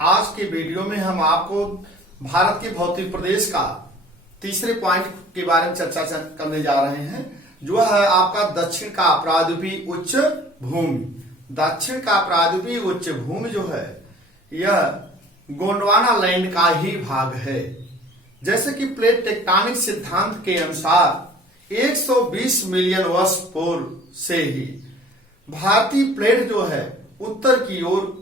आज के वीडियो में हम आपको भारत के भौतिक प्रदेश का तीसरे पॉइंट के बारे में चर्चा करने जा रहे हैं, जो है आपका दक्षिण का प्रायद्वीपीय उच्च भूमि। दक्षिण का प्रायद्वीपीय उच्च भूमि जो है यह गोंडवाना लैंड का ही भाग है। जैसे कि प्लेट टेक्टोनिक सिद्धांत के अनुसार 120 मिलियन वर्ष पूर्व से ही भारतीय प्लेट जो है उत्तर की ओर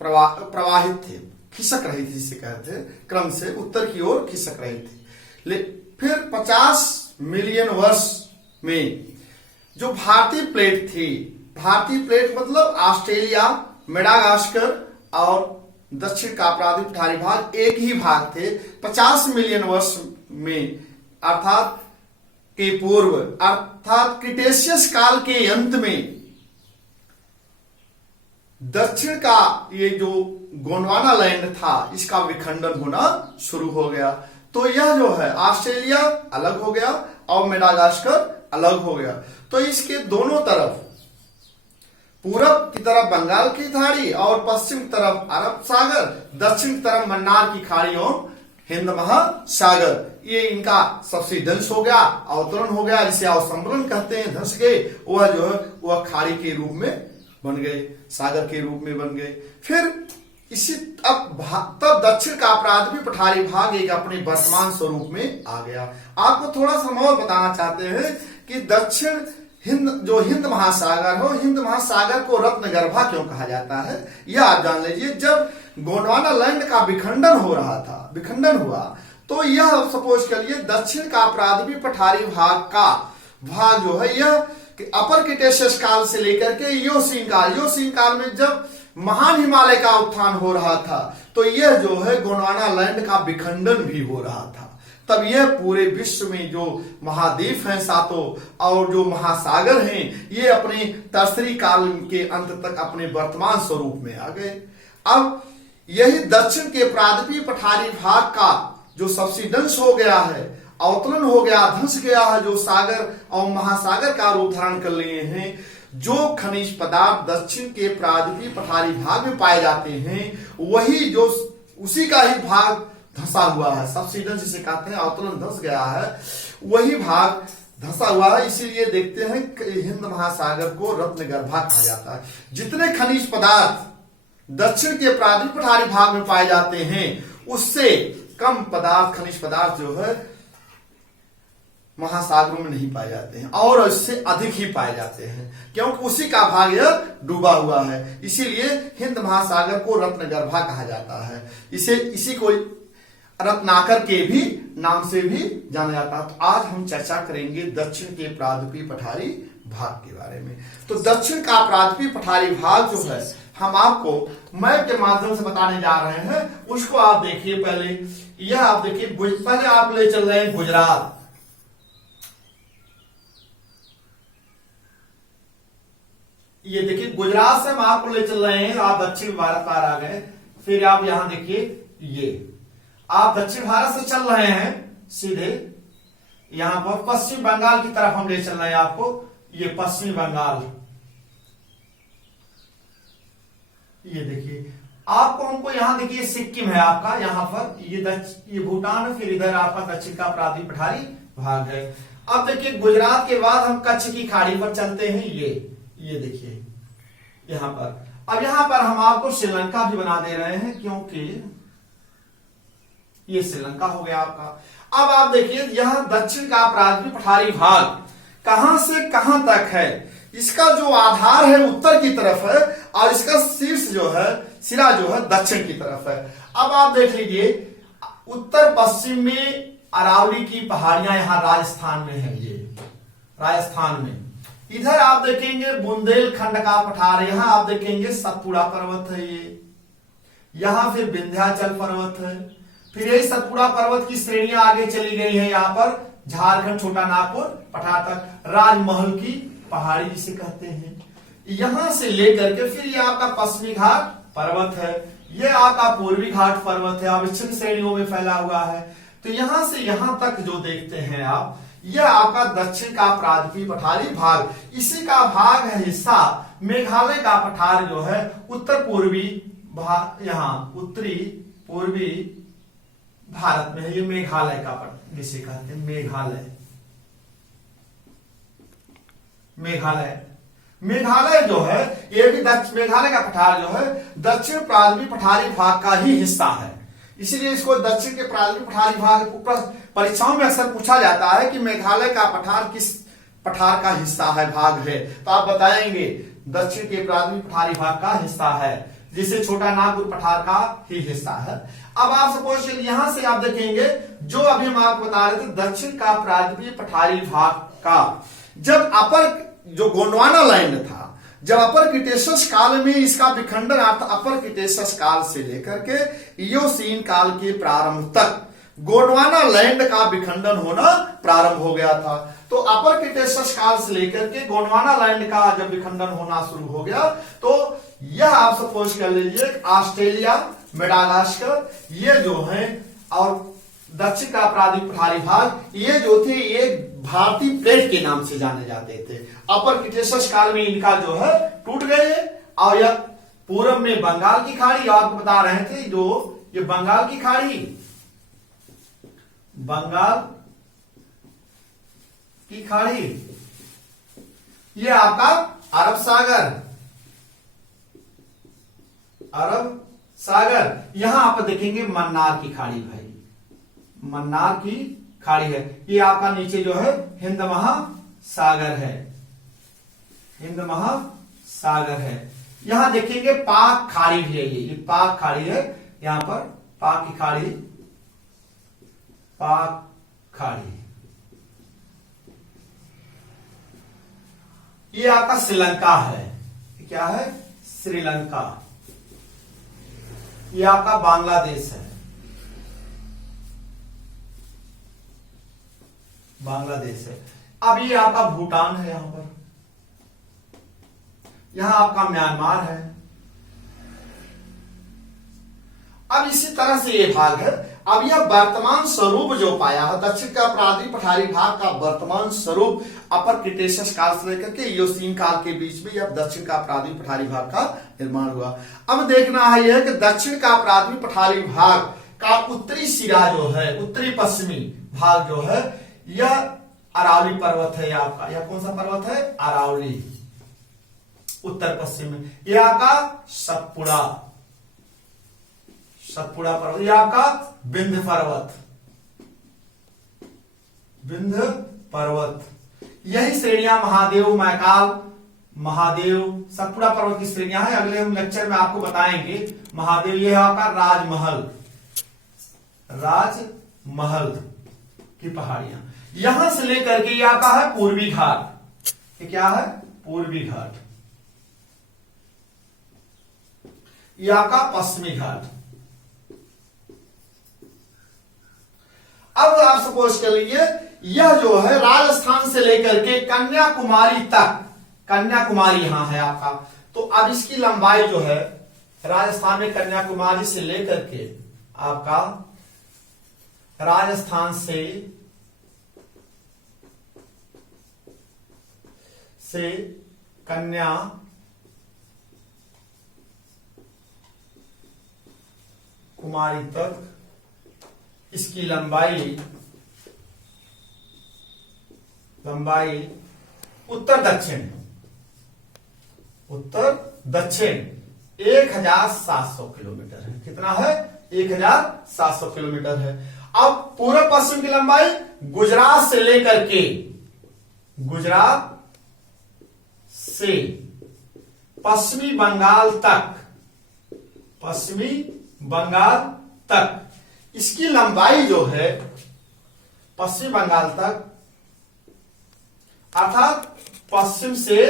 प्रवाहित थे, खिसक रही थी, जिसे कहते हैं क्रम से उत्तर की ओर खिसक रही थी। फिर 50 मिलियन वर्ष में जो भारतीय प्लेट थी, भारतीय प्लेट मतलब ऑस्ट्रेलिया, मेडागास्कर और दक्षिण का प्रायद्वीपीय पठारी भाग एक ही भाग थे। 50 मिलियन वर्ष में अर्थात के पूर्व अर्थात क्रिटेशियस काल के अंत में दक्षिण का ये जो गोंडवाना लैंड था इसका विखंडन होना शुरू हो गया। तो यह जो है ऑस्ट्रेलिया अलग हो गया और मेडागास्कर अलग हो गया। तो इसके दोनों तरफ पूरब की तरफ बंगाल की खाड़ी और पश्चिम की तरफ अरब सागर, दक्षिण की तरफ मन्नार की खाड़ी और हिंद महासागर, ये इनका सबसिडेंस हो गया, अवतरण हो गया, जिसे अवसंबरण कहते हैं, धंस गए। वह जो है वह खाड़ी के रूप में बन गए, सागर के रूप में बन गए। फिर इसी तब दक्षिण का प्रायद्वीपीय पठारी भाग एक अपने वर्तमान स्वरूप में आ गया। आपको थोड़ा सा और बताना चाहते हैं कि दक्षिण हिंद महासागर हो, हिंद महासागर को रत्नगर्भा क्यों कहा जाता है, यह आप जान लीजिए। जब गोंडवाना लैंड का विखंडन हो रहा था, विखंडन हुआ, तो यह सपोज करिए दक्षिण का प्रायद्वीपीय पठारी भाग का भाग जो है यह अपर क्रिटेशियस काल से लेकर के इयोसीन काल में जब महान हिमालय का उत्थान हो रहा था, तो यह जो है गोंडवाना लैंड का विखंडन भी हो रहा था। तब यह पूरे विश्व में जो महाद्वीप हैं सातों और जो महासागर हैं, ये अपने टर्सरी काल के अंत तक अपने वर्तमान स्वरूप में आ गए। अब यही दक्षिण के प्रायद्वीपीय पठारी भाग का जो सबसिडेंस हो गया है, अवतरण हो गया, धंस गया है, जो सागर और महासागर का रूप धारण कर लिए हैं, जो खनिज पदार्थ दक्षिण के प्रायद्वीपीय पठारी भाग में पाए जाते हैं, वही जो उसी का ही भाग धंसा हुआ है, सबसिडेंस जिसे कहते हैं, अवतरण धंस गया है, वही भाग धंसा हुआ है। इसीलिए देखते हैं हिंद महासागर को रत्नगर्भा कहा जाता है। जितने खनिज पदार्थ दक्षिण के प्रायद्वीपीय पठारी भाग में पाए जाते हैं, उससे कम पदार्थ खनिज पदार्थ जो है महासागरों में नहीं पाए जाते हैं और इससे अधिक ही पाए जाते हैं, क्योंकि उसी का भाग यह डूबा हुआ है। इसीलिए हिंद महासागर को रत्नगर्भा कहा जाता है। इसी को रत्नाकर के भी नाम से भी जाना जाता है। तो आज हम चर्चा करेंगे दक्षिण के प्रायद्वीपीय पठारी भाग के बारे में। तो दक्षिण का प्रायद्वीपीय पठारी भाग जो है हम आपको मैप के माध्यम से बताने जा रहे हैं। उसको आप देखिए, पहले यह आप देखिए, पहले आप ले चल रहे हैं गुजरात। ये देखिए गुजरात से हम आपको ले चल रहे हैं, आप दक्षिण भारत पार आ गए। फिर आप यहां देखिए, ये आप दक्षिण भारत से चल रहे हैं सीधे यहां पर पश्चिम बंगाल की तरफ हम ले चल रहे हैं आपको। ये पश्चिम बंगाल, ये देखिए आपको, हमको यहां देखिए सिक्किम है आपका, यहां पर ये भूटान है, फिर इधर आपका दक्षिण का प्रायद्वीपीय पठारी भाग है। अब देखिए गुजरात के बाद हम कच्छ की खाड़ी पर चलते हैं। ये देखिए यहां पर, अब यहां पर हम आपको श्रीलंका भी बना दे रहे हैं, क्योंकि ये श्रीलंका हो गया आपका। अब आप देखिए यह दक्षिण का प्रायद्वीपीय पठारी भाग कहां से कहां तक है। इसका जो आधार है उत्तर की तरफ है और इसका शीर्ष जो है, सिरा जो है दक्षिण की तरफ है। अब आप देख लीजिए उत्तर पश्चिम में अरावली की पहाड़ियां यहां राजस्थान में है, ये राजस्थान में। इधर आप देखेंगे बुंदेलखंड का पठार, यहां आप देखेंगे सतपुड़ा पर्वत है, ये यहां फिर विंध्याचल पर्वत है। फिर यही सतपुड़ा पर्वत की श्रेणियां आगे चली गई है, यहां पर झारखंड छोटा नागपुर पठार तक, राजमहल की पहाड़ी जिसे कहते हैं। यहां से लेकर के फिर ये आपका पश्चिमी घाट पर्वत है, ये आपका पूर्वी घाट पर्वत है, अविच्छिन्न श्रेणियों में फैला हुआ है। तो यहां से यहां तक जो देखते हैं आप, यह आपका दक्षिण का प्रायद्वीपीय पठारी भाग। इसी का भाग है हिस्सा मेघालय का पठार जो है उत्तर पूर्वी यहाँ उत्तरी पूर्वी भारत में है। ये मेघालय का जिसे कहते हैं मेघालय। मेघालय जो है ये भी मेघालय का पठार जो है दक्षिण प्रारंभिक पठारी भाग का ही हिस्सा है, इसीलिए इसको दक्षिण के प्रारंभिक पठारी भाग परीक्षाओं में अक्सर पूछा जाता है कि मेघालय का पठार किस पठार का हिस्सा है, भाग है, तो आप बताएंगे दक्षिण के प्रारंभिक पठारी भाग का हिस्सा है, जिसे छोटा नागपुर पठार का ही हिस्सा है। अब आप सपोज यहां से आप देखेंगे जो अभी हम आपको बता रहे थे दक्षिण का प्रारंभिक पठारी भाग का, जब अपर जो गोंडवाना लैंड था, जब अपर क्रिटेशियस काल में इसका विखंडन अपर क्रिटेशियस काल से लेकर के इयोसीन काल के प्रारंभ तक गोंडवाना लैंड का विखंडन होना प्रारंभ हो गया था। तो अपर क्रिटेशियस काल से लेकर के गोंडवाना लैंड का जब विखंडन होना शुरू हो गया तो यह आप सपोज कर लीजिए ऑस्ट्रेलिया, मेडागास्कर, ये जो है और दक्षिण का प्रारंभिक पठारी भाग ये जो थे ये भारतीय प्लेट के नाम से जाने जाते थे। अपर क्रिटेशियस काल में इनका जो है टूट गए और यह पूर्व में बंगाल की खाड़ी, आपको बता रहे थे जो ये बंगाल की खाड़ी, बंगाल की खाड़ी, ये आपका अरब सागर, यहां आप देखेंगे मन्नार की खाड़ी, भाई मन्नार की खाड़ी है, ये आपका नीचे जो है हिंद महासागर है, यहां देखेंगे पाक खाड़ी भी है, ये पाक खाड़ी है, यहां पर पाक की खाड़ी, पाक खाड़ी, ये आपका श्रीलंका है, क्या है श्रीलंका, ये आपका बांग्लादेश है, बांग्लादेश है। अब ये आपका भूटान है, यहां पर, यहां आपका म्यांमार है। अब इसी तरह से ये भाग है। अब यह वर्तमान स्वरूप जो पाया है दक्षिण का प्रारंभिक पठारी भाग का वर्तमान स्वरूप अपर क्रिटेशियस काल से लेकर के इयोसीन काल के बीच में यह दक्षिण का प्रारंभिक पठारी भाग का निर्माण हुआ। अब देखना है यह कि दक्षिण का प्रारंभिक पठारी भाग का उत्तरी सिरा जो है, उत्तरी पश्चिमी भाग जो है, यह अरावली पर्वत है आपका, यह कौन सा पर्वत है अरावली, उत्तर पश्चिम में, यह आपका सतपुड़ा पर्वत, यह आपका विंध्य पर्वत, यही श्रेणियां महादेव सतपुड़ा पर्वत की श्रेणियां हैं। अगले हम लेक्चर में आपको बताएंगे महादेव, यह आपका राजमहल की पहाड़ियां, यहां से लेकर के यह आपका है पूर्वी घाट, ये क्या है पूर्वी घाट, यह आपका पश्चिमी घाट। अब आप सपोज कर लीजिए यह जो है राजस्थान से लेकर के कन्याकुमारी तक, कन्याकुमारी यहां है आपका, तो अब इसकी लंबाई जो है राजस्थान में कन्याकुमारी से लेकर के आपका राजस्थान से कन्याकुमारी तक इसकी लंबाई उत्तर दक्षिण 1700 किलोमीटर है। कितना है 1700 किलोमीटर है। अब पूर्व पश्चिम की लंबाई गुजरात से लेकर के पश्चिमी बंगाल तक इसकी लंबाई जो है पश्चिम बंगाल तक, अर्थात पश्चिम से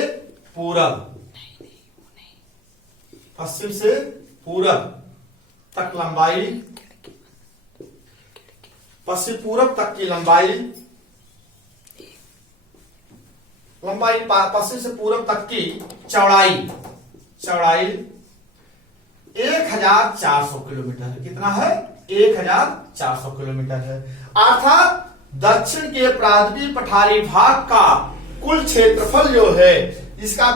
पूरब तक लंबाई, पश्चिम पूरब तक की लंबाई पश्चिम से पूरब तक की चौड़ाई 1400 किलोमीटर है। कितना है 1400 किलोमीटर है। अर्थात दक्षिण के प्रारंभिक पठारी भाग का कुल क्षेत्रफल जो है, इसका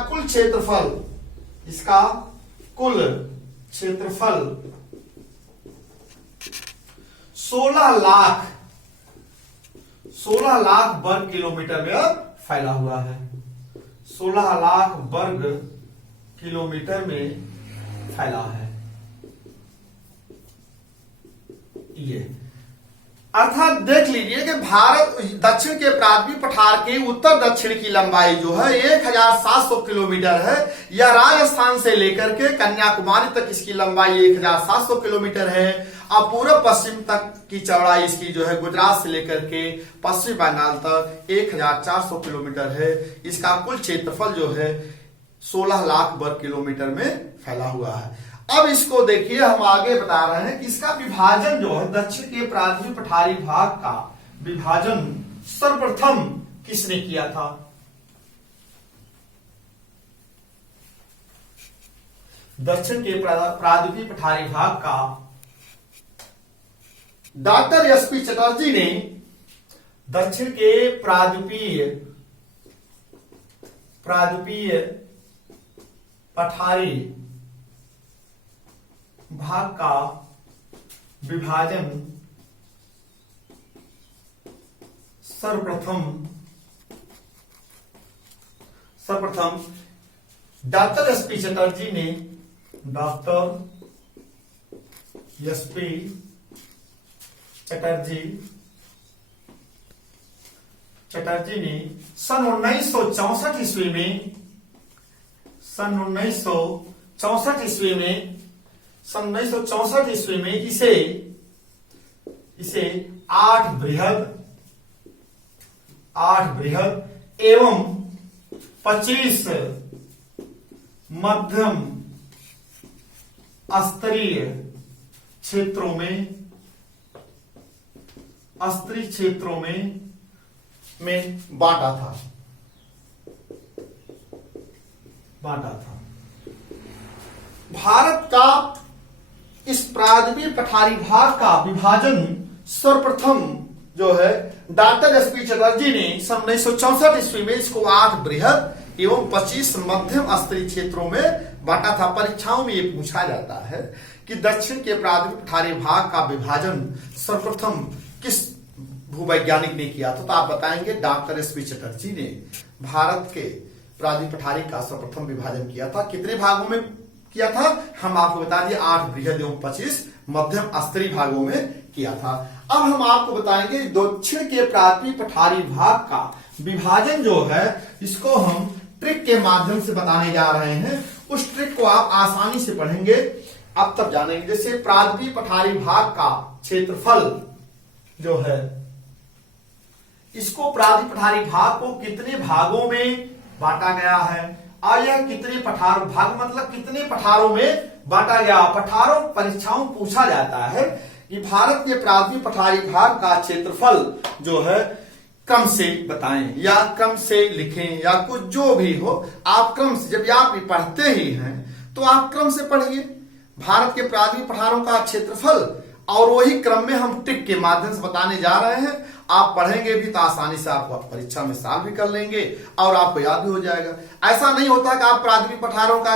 कुल क्षेत्रफल 16 लाख वर्ग किलोमीटर में फैला हुआ है। 16 लाख वर्ग किलोमीटर में फैला है ये। अर्थात देख लीजिए कि भारत दक्षिण के पृथ्वी पठार के उत्तर दक्षिण की लंबाई जो है 1700 किलोमीटर है, या राजस्थान से लेकर के कन्याकुमारी तक इसकी लंबाई 1700 किलोमीटर है। अब पूर्व पश्चिम तक की चौड़ाई इसकी जो है गुजरात से लेकर के पश्चिम बंगाल तक 1400 किलोमीटर है। इसका कुल क्षेत्रफल जो है 16 लाख वर्ग किलोमीटर में फैला हुआ है। अब इसको देखिए, हम आगे बता रहे हैं कि इसका विभाजन जो है दक्षिण के पृथ्वी पठारी भाग का विभाजन सर्वप्रथम किसने किया था? दक्षिण के पृथ्वी पठारी भाग का डॉक्टर एसपी चटर्जी ने दक्षिण के पृथ्वी पठारी भाग का विभाजन सर्वप्रथम डॉक्टर एसपी चटर्जी ने सन 1964 ईस्वी में इसे 8 बृहद एवं 25 मध्यम स्तरीय क्षेत्रों में बांटा था। भारत का इस पृथ्वी पठारी भाग का विभाजन सर्वप्रथम जो है डॉक्टर एसपी चटर्जी ने सन 1964 ईस्वी में इसको 8 बृहद एवं 25 मध्यम स्तरीय क्षेत्रों में बांटा था। परीक्षाओं में यह पूछा जाता है कि दक्षिण के पृथ्वी पठारी भाग का विभाजन सर्वप्रथम किस भूवैज्ञानिक ने किया था? तो आप बताएंगे डॉक्टर एसपी चटर्जी ने भारत के पृथ्वी पठारी का सर्वप्रथम विभाजन किया था। कितने भागों में किया था? हम आपको बता दिए 8 बृहद एवं 25 मध्यम स्तरीय भागों में किया था। अब हम आपको बताएंगे दक्षिण के पृथ्वी पठारी भाग का विभाजन जो है इसको हम ट्रिक के माध्यम से बताने जा रहे हैं। उस ट्रिक को आप आसानी से पढ़ेंगे, अब तब जानेंगे। जैसे पृथ्वी पठारी भाग का क्षेत्रफल जो है इसको पृथ्वी पठारी भाग को कितने भागों में बांटा गया है, और यह कितने पठार भाग मतलब कितने पठारों में बांटा गया। पठारों परीक्षाओं पूछा जाता है कि भारत के पृथ्वी पठारी भाग का क्षेत्रफल जो है क्रम से बताएं या क्रम से लिखें या कुछ जो भी हो, आप क्रम से, जब आप पढ़ते ही हैं तो आप क्रम से पढ़िए भारत के पृथ्वी पठारों का क्षेत्रफल, और वही क्रम में हम ट्रिक के माध्यम से बताने जा रहे हैं। आप पढ़ेंगे भी तो आसानी से आप परीक्षा में सॉल्व भी कर लेंगे और आपको याद भी हो जाएगा। ऐसा नहीं होता कि आप पृथ्वी पठारों का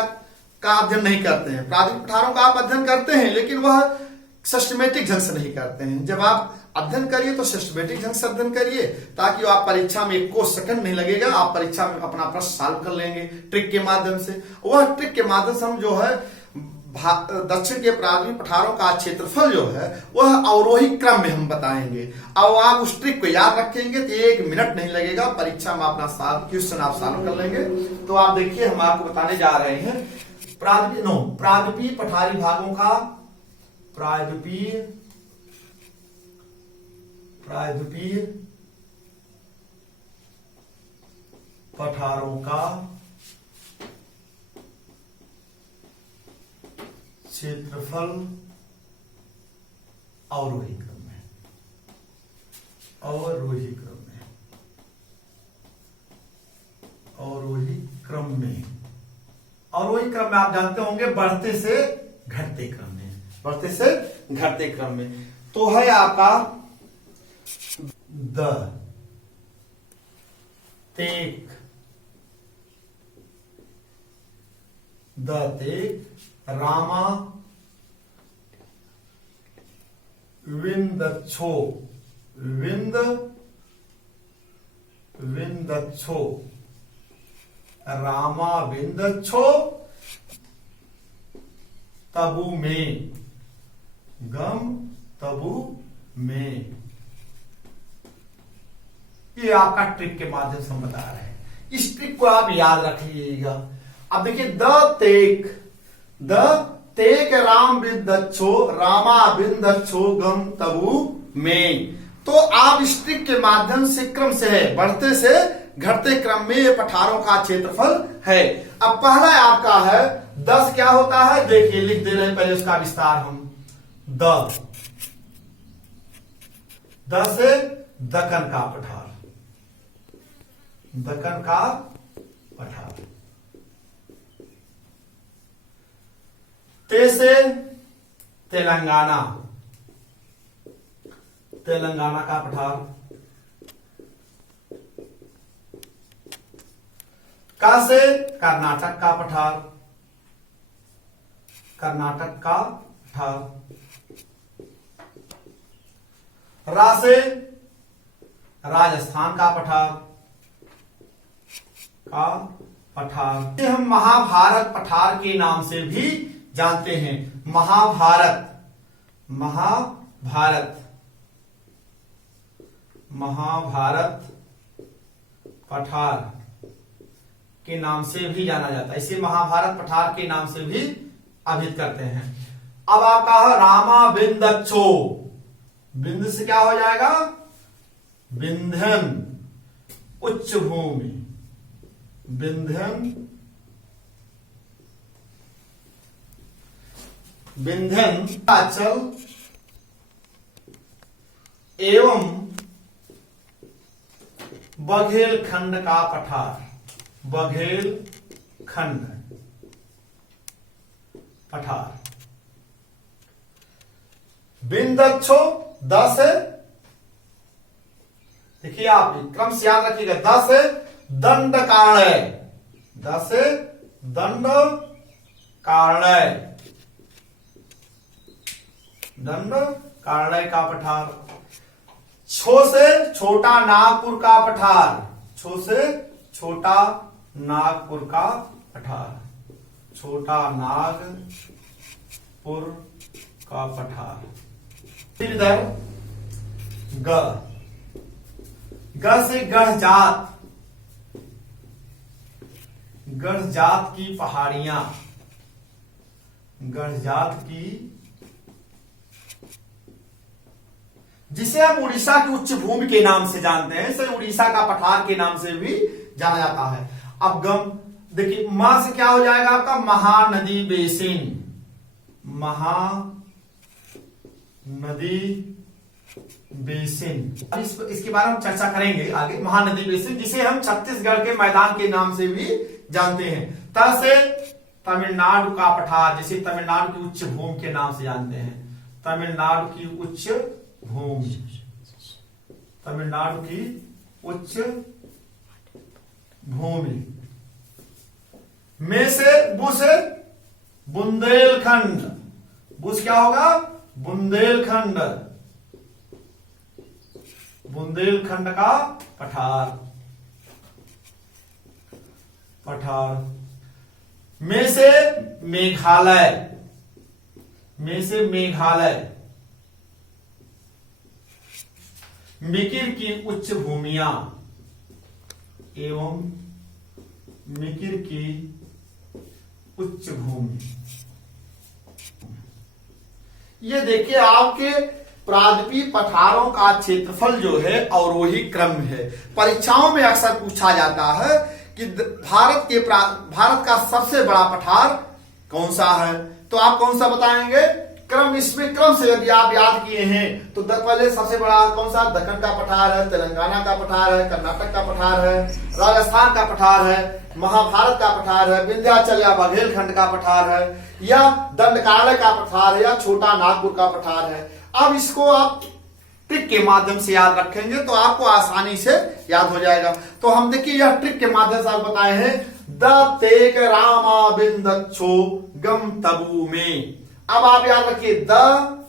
अध्ययन नहीं करते हैं। पृथ्वी पठारों का आप अध्ययन करते हैं, लेकिन वह सिस्टमेटिक ढंग से नहीं करते हैं। जब आप अध्ययन करिए तो सिस्टमेटिक ढंग से अध्ययन करिए, ताकि आप परीक्षा में 1 सेकंड नहीं लगेगा, आप परीक्षा में अपना प्रश्न सॉल्व कर लेंगे ट्रिक के माध्यम से। वह ट्रिक के माध्यम से हम जो है दक्षिण के पृथ्वी पठारों का क्षेत्रफल जो है वह अवरोही क्रम में हम बताएंगे। अब आप उस ट्रिक को याद रखेंगे तो 1 मिनट नहीं लगेगा, परीक्षा में अपना क्वेश्चन आप सॉल्व कर लेंगे। तो आप देखिए, हम आपको बताने जा रहे हैं पृथ्वी पठारी भागों का पृथ्वी पठारों का क्षेत्रफल अवरोही क्रम में अवरोही क्रम में आप जानते होंगे बढ़ते से घटते क्रम में तो है आपका द तेक रामा विंदच्छो, विंदच्छो, रामा विंदच्छो तबु में, गम तबु में। ये आपका ट्रिक के माध्यम से हम बता रहे हैं, इस ट्रिक को आप याद रख लीजिएगा। अब देखिए द तेक राम विंदच्छो, रामा विंदच्छो गम तबु में। तो आप इस ट्रिक के माध्यम से क्रम से है बढ़ते से घटते क्रम में ये पठारों का क्षेत्रफल है। अब पहला आपका है 10 क्या होता है, देखिए लिख दे रहे हैं पहले उसका विस्तार हम। 10 से दक्कन का पठार, दक्कन का पठार। ते से तेलंगाना, तेलंगाना का पठार। का से कर्नाटक का पठार, कर्नाटक का पठार। रा से राजस्थान का पठार, का पठार। ये हम महाभारत पठार के नाम से भी जानते हैं। महाभारत, महाभारत, महाभारत पठार के नाम से भी जाना जाता है। इसे महाभारत पठार के नाम से भी अभिहित करते हैं। अब आपका है रामा विंदच्छो, बिंद से क्या हो जाएगा, विंध्यन उच्च भूमि, विंध्यन, विंध्यन हिमाचल एवं बघेलखंड का पठार, बघेलखंड पठार। विंदच्छो 10 है, देखिए आप क्रम से याद रखिएगा। 10 है दंडकारण्य, 10 है दंडकारण्य, दंडकारण्य का पठार। छो से छोटा नागपुर का पठार, छो से छोटा नागपुर का पठार, छोटा नागपुर का पठार। फिर इधर ग से गढ़ जात, गढ़ जात की पहाड़ियां, गढ़ जात की, जिसे हम उड़ीसा की उच्च भूमि के नाम से जानते हैं, इसे उड़ीसा का पठार के नाम से भी जाना जाता है। अब गम देखिए, मां से क्या हो जाएगा आपका, महानदी बेसिन, महानदी बेसिन। अब इसके बारे में हम चर्चा करेंगे आगे। महानदी बेसिन जिसे हम छत्तीसगढ़ के मैदान के नाम से भी जानते हैं। त से तमिलनाडु का पठार, जिसे तमिलनाडु की उच्च भूमि के नाम से जानते हैं, तमिलनाडु की उच्च भूमि, तमिलनाडु की उच्च भूमि। में से बुंदेलखंड, बुस क्या होगा, बुंदेलखंड, बुंदेलखंड का पठार, पठार। में से मेघालय, में से मेघालय, मिकिर की उच्च भूमियां एवं मिकिर की उच्च भूमि। ये देखिए आपके प्रादपीय पठारों का क्षेत्रफल जो है अवरोही क्रम है। परीक्षाओं में अक्सर पूछा जाता है कि भारत का सबसे बड़ा पठार कौन सा है, तो आप कौन सा बताएंगे, क्रम। इसमें क्रम से यदि आप याद किए हैं तो पहले सबसे बड़ा कौन सा, दक्कन का पठार है, तेलंगाना का पठार है, कर्नाटक का पठार है, राजस्थान का पठार है, महाभारत का पठार है, विंध्याचल या बघेलखंड का पठार है, या दंडकारण्य का पठार है, या छोटा नागपुर का पठार है। अब इसको आप ट्रिक के माध्यम से याद रखेंगे तो आपको आसानी से याद हो जाएगा। तो हम देखिए यह ट्रिक के माध्यम से आप बताए हैं, द तेक रामा विंदच्छो गम तबु में। अब आप याद रखिए द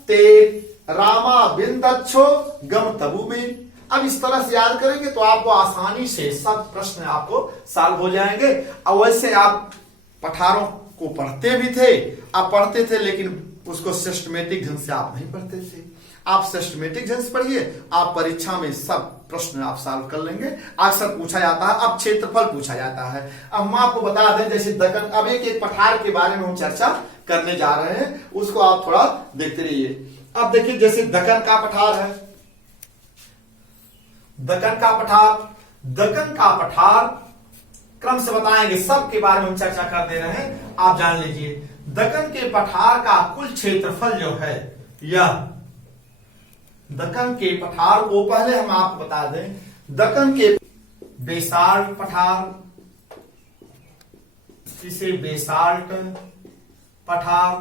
तेक रामा बिंदच्छो गम तबु में। अब इस तरह से याद करेंगे तो आपको आसानी से सब प्रश्न आपको सॉल्व हो जाएंगे। और वैसे आप पठारों को पढ़ते भी थे, आप पढ़ते थे, लेकिन उसको सिस्टमेटिक ढंग से आप नहीं पढ़ते थे। आप सिस्टमेटिक ढंग से पढ़िए, आप परीक्षा में सब प्रश्न आप सॉल्व कर लेंगे। अक्सर पूछा जाता है, अब क्षेत्रफल पूछा जाता है। अब हम आपको बता दें, जैसे दक्कन, अब एक एक पठार के बारे में हम चर्चा करने जा रहे हैं, उसको आप थोड़ा देखते रहिए। अब देखिए, जैसे दक्कन का पठार है, दक्कन का पठार, दक्कन का पठार क्रम से बताएंगे, सब के बारे में हम चर्चा कर दे रहे हैं, आप जान लीजिए। दक्कन के पठार का कुल क्षेत्रफल जो है, यह दक्कन के पठार को पहले हम आपको बता दें, दक्कन के बेसाल्ट पठार, इसे बेसाल्ट पठार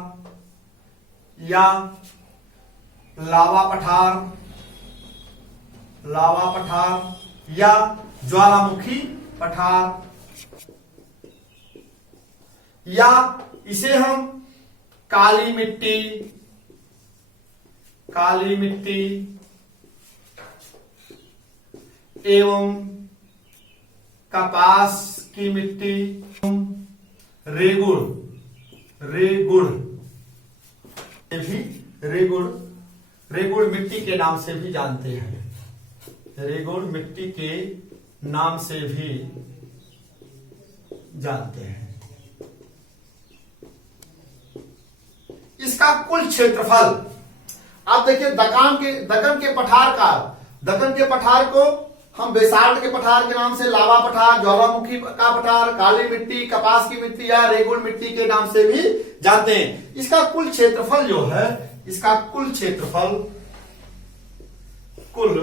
या लावा पठार, लावा पठार या ज्वालामुखी पठार, या इसे हम काली मिट्टी, काली मिट्टी एवं कपास की मिट्टी, रेगुड़, रेगुड़ भी, रेगुड़, रेगुड़ मिट्टी के नाम से भी जानते हैं, रेगुड़ मिट्टी के नाम से भी जानते हैं। इसका कुल क्षेत्रफल आप देखिए, दक्कन के पठार का, दक्कन के पठार को हम बेसाल्ट के पठार के नाम से, लावा पठार, ज्वालामुखी का पठार, काली मिट्टी, कपास की मिट्टी या रेगुड़ मिट्टी के नाम से भी जानते हैं। इसका कुल क्षेत्रफल जो है, इसका कुल क्षेत्रफल, कुल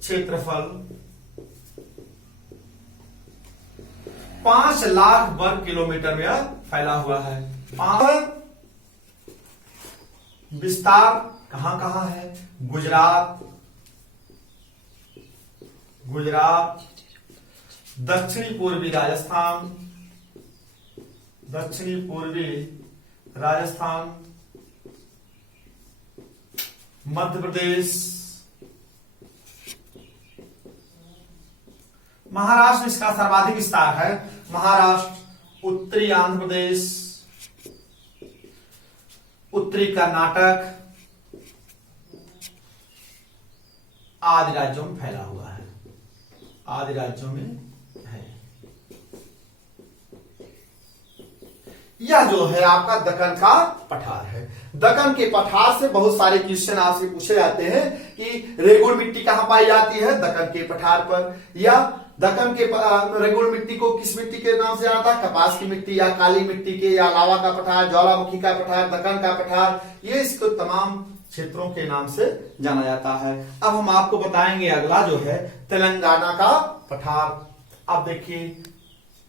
क्षेत्रफल 5 लाख वर्ग किलोमीटर में फैला हुआ है। विस्तार कहां कहां है? गुजरात, गुजरात, दक्षिणी पूर्वी राजस्थान, दक्षिणी पूर्वी राजस्थान, मध्य प्रदेश, महाराष्ट्र इसका सर्वाधिक विस्तार है, महाराष्ट्र, उत्तरी आंध्र प्रदेश, उत्तरी कर्नाटक आदि राज्यों में फैला हुआ है, आदि राज्यों में है। यह जो है आपका दक्कन का पठार है। दक्कन के पठार से बहुत सारे क्वेश्चन आपसे पूछे जाते हैं कि रेगुड़ मिट्टी कहां पाई जाती है? दक्कन के पठार पर। या दक्कन के रेगुड़ मिट्टी को किस मिट्टी के नाम से जाना था? कपास की मिट्टी या काली मिट्टी के, या लावा का पठार, ज्वालामुखी का पठार, दक्कन का पठार, ये इसको तमाम क्षेत्रों के नाम से जाना जाता है। अब हम आपको बताएंगे अगला जो है तेलंगाना का पठार। अब देखिए,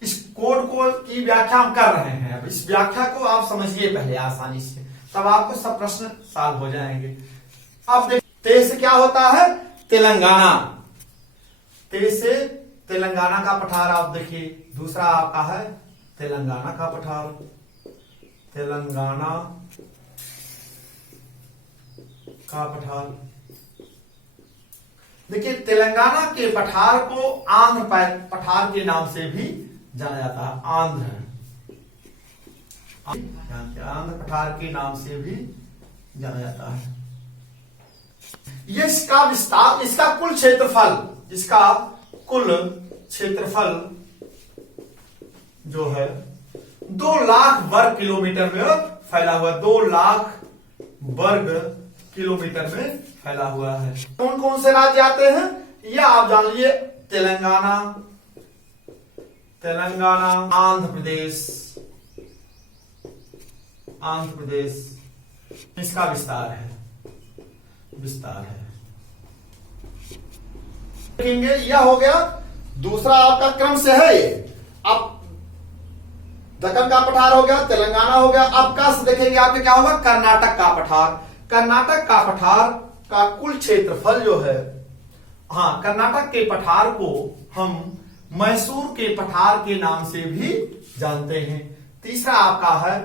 इस कोड को की व्याख्या हम कर रहे हैं। अब इस व्याख्या को आप समझिए पहले आसानी से, तब आपको सब प्रश्न सॉल्व हो जाएंगे। अब देखिए, ते से क्या होता है? तेलंगाना, ते से तेलंगाना का पठार। आप देखिए, दूसरा आपका है तेलंगाना का पठार, तेलंगाना का पठार। देखिए, तेलंगाना के पठार को आंध्र पठार के नाम से भी जाना जाता है। आंध्र पठार के नाम से भी जाना जाता है। ये इसका विस्तार, इसका कुल क्षेत्रफल, इसका कुल क्षेत्रफल जो है 2 लाख वर्ग किलोमीटर में फैला हुआ, 2 लाख वर्ग किलोमीटर में फैला हुआ है। कौन कौन से राज्य आते हैं यह आप जान लीजिए? तेलंगाना, तेलंगाना, आंध्र प्रदेश, आंध्र प्रदेश, इसका विस्तार है, विस्तार है। देखेंगे, यह हो गया दूसरा आपका क्रम से है ये। अब दक्कन का पठार हो गया, तेलंगाना हो गया। अब का देखेंगे आपके क्या होगा? कर्नाटक का पठार। कर्नाटक का पठार का कुल क्षेत्रफल जो है, हाँ, कर्नाटक के पठार को हम मैसूर के पठार के नाम से भी जानते हैं। तीसरा आपका है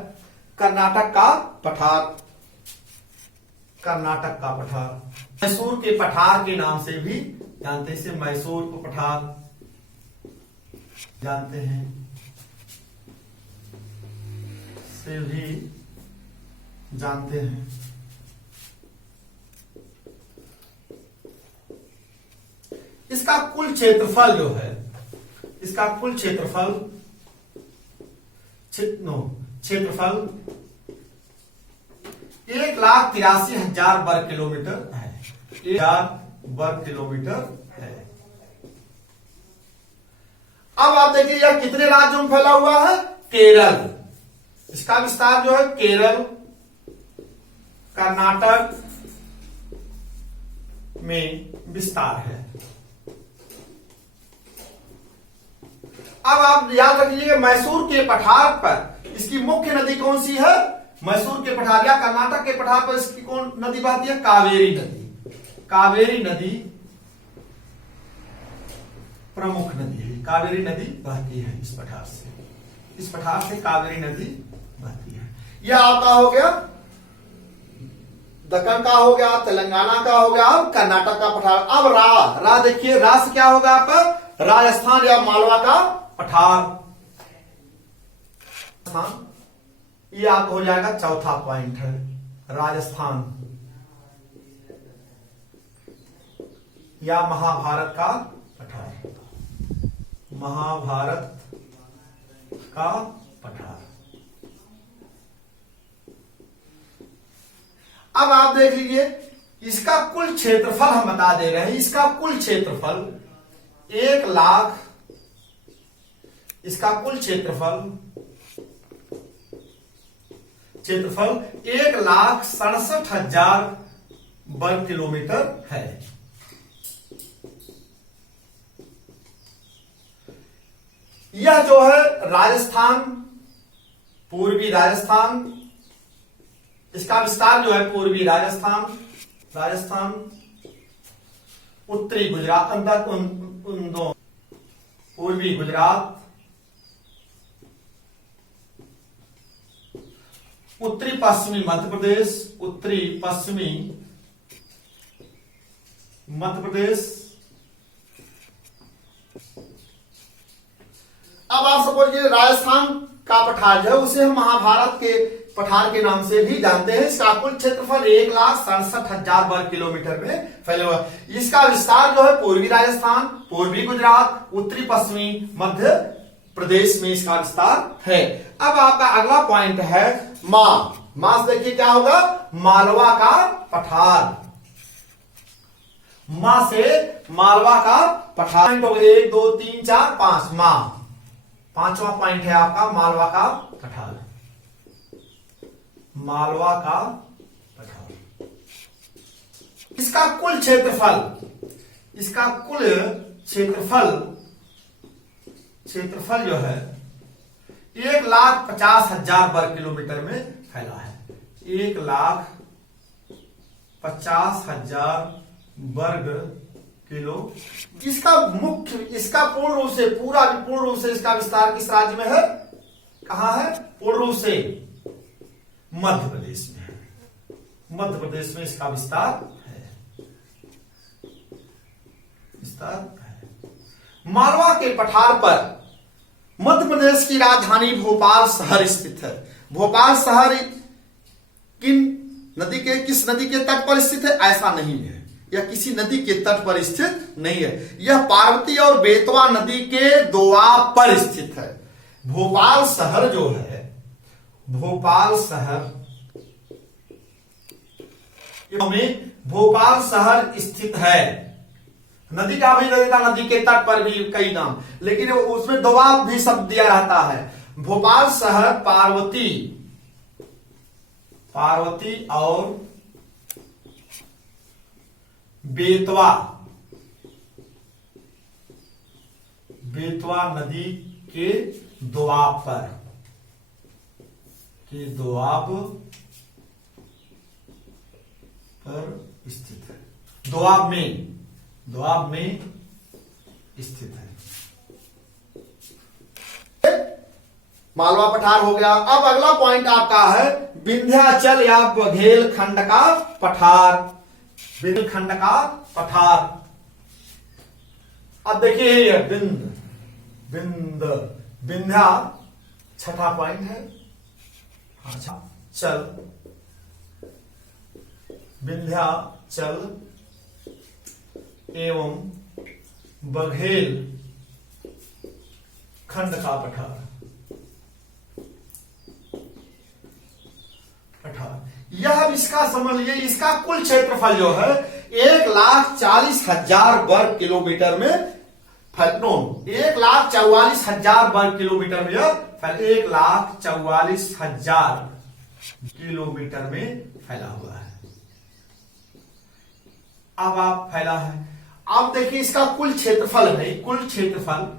कर्नाटक का पठार, कर्नाटक का पठार। मैसूर के पठार के नाम से भी जानते हैं, इसे मैसूर को पठार जानते हैं, से भी जानते हैं। इसका कुल क्षेत्रफल जो है, इसका कुल क्षेत्रफल 1,83,000 वर्ग किलोमीटर है। 1,000 वर्ग किलोमीटर है। अब आप देखिए यह कितने राज्यों में फैला हुआ है? केरल। इसका विस्तार जो है केरल, कर्नाटक में विस्तार है। अब आप याद रखिएगा मैसूर के पठार पर इसकी मुख्य नदी कौन सी है? मैसूर के पठार या कर्नाटक के पठार पर इसकी कौन नदी बहती है? कावेरी नदी। कावेरी नदी प्रमुख नदी है। कावेरी नदी बहती है इस पठार से, इस पठार से कावेरी नदी बहती है। यह आपका हो गया दक्कन का, हो गया तेलंगाना का, हो गया अब कर्नाटक का पठार। अब रा देखिए, रा से क्या होगा आपका? राजस्थान या मालवा का पठार। ये आपको हो जाएगा चौथा पॉइंट है, राजस्थान या महाभारत का पठार। महाभारत का पठार। अब आप देख लीजिए, इसका कुल क्षेत्रफल हम बता दे रहे हैं। इसका कुल क्षेत्रफल 1,00,000, इसका कुल क्षेत्रफल 1,67,000 वर्ग किलोमीटर है। यह जो है राजस्थान, पूर्वी राजस्थान, इसका विस्तार जो है पूर्वी राजस्थान, राजस्थान, उत्तरी गुजरात, अंदर उन दो, पूर्वी गुजरात, उत्तरी पश्चिमी मध्य प्रदेश, उत्तरी पश्चिमी मध्य प्रदेश। अब आप समझिए राजस्थान का पठार जो है उसे हम महाभारत के पठार के नाम से भी जानते हैं। इसका कुल क्षेत्रफल 1,67,000 वर्ग किलोमीटर में फैला हुआ है। इसका विस्तार जो है पूर्वी राजस्थान, पूर्वी गुजरात, उत्तरी पश्चिमी मध्य प्रदेश में इसका विस्तार है। अब आपका अगला पॉइंट है मां से देखिए क्या होगा? मालवा का पठार। मां से मालवा का पठार हो गया। 1 2 3 4 5 मां, पांचवा पॉइंट है आपका मालवा का पठार। मालवा का पठार। इसका कुल क्षेत्रफल, इसका कुल क्षेत्रफल जो है 1,50,000 वर्ग किलोमीटर में फैला है। 1,50,000 वर्ग किलो। इसका पूर्ण रूप से इसका विस्तार किस राज्य में है? कहां है? पूर्ण रूप से मध्य प्रदेश में है। मध्य प्रदेश में इसका विस्तार है। मालवा के पठार पर मध्य प्रदेश की राजधानी भोपाल शहर स्थित है। भोपाल शहर किस नदी के तट पर स्थित है? ऐसा नहीं है, यह किसी नदी के तट पर स्थित नहीं है। यह पार्वती और बेतवा नदी के दोआब पर स्थित है। भोपाल शहर जो है, भोपाल शहर में भोपाल शहर स्थित है। नदी का भी देता, नदी के तट पर भी कई नाम, लेकिन उसमें दोआब भी शब्द दिया रहता है। भोपाल शहर पार्वती और बेतवा नदी के दोआब पर स्थित है। दोआब में स्थित है। मालवा पठार हो गया। अब अगला पॉइंट आपका है विंध्याचल या बघेलखंड का पठार, विंध्यखंड का पठार। अब देखिए ये विंध्या छठा पॉइंट है। अच्छा, चल विंध्याचल एवं बघेल खंड का पठार। यह अब इसका समझ लीजिए, इसका कुल क्षेत्रफल जो है 1,40,000 वर्ग किलोमीटर में 1,44,000 वर्ग किलोमीटर में, 1,44,000 किलोमीटर में फैला हुआ है। अब आप फैला है, अब देखिए इसका कुल क्षेत्रफल है, कुल क्षेत्रफल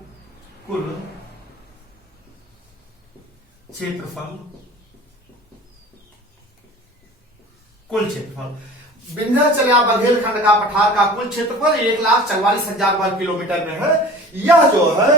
विंध्याचल या बघेलखंड का पठार का कुल क्षेत्रफल 1,44,000 वर्ग किलोमीटर में है। यह जो है